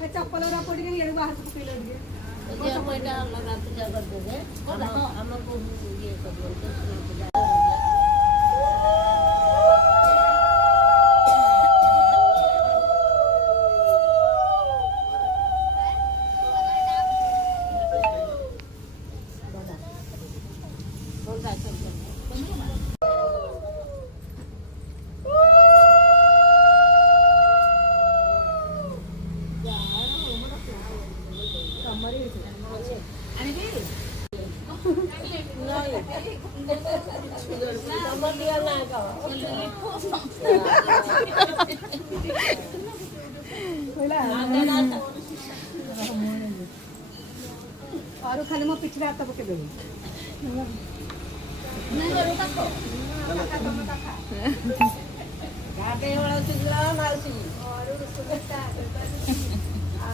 चप्पल पड़ी ये बाहर पकड़ लो और खाली मो पिछले हाथ पके देबो गाटे वाला चिल्ला मारसी और सुगता आ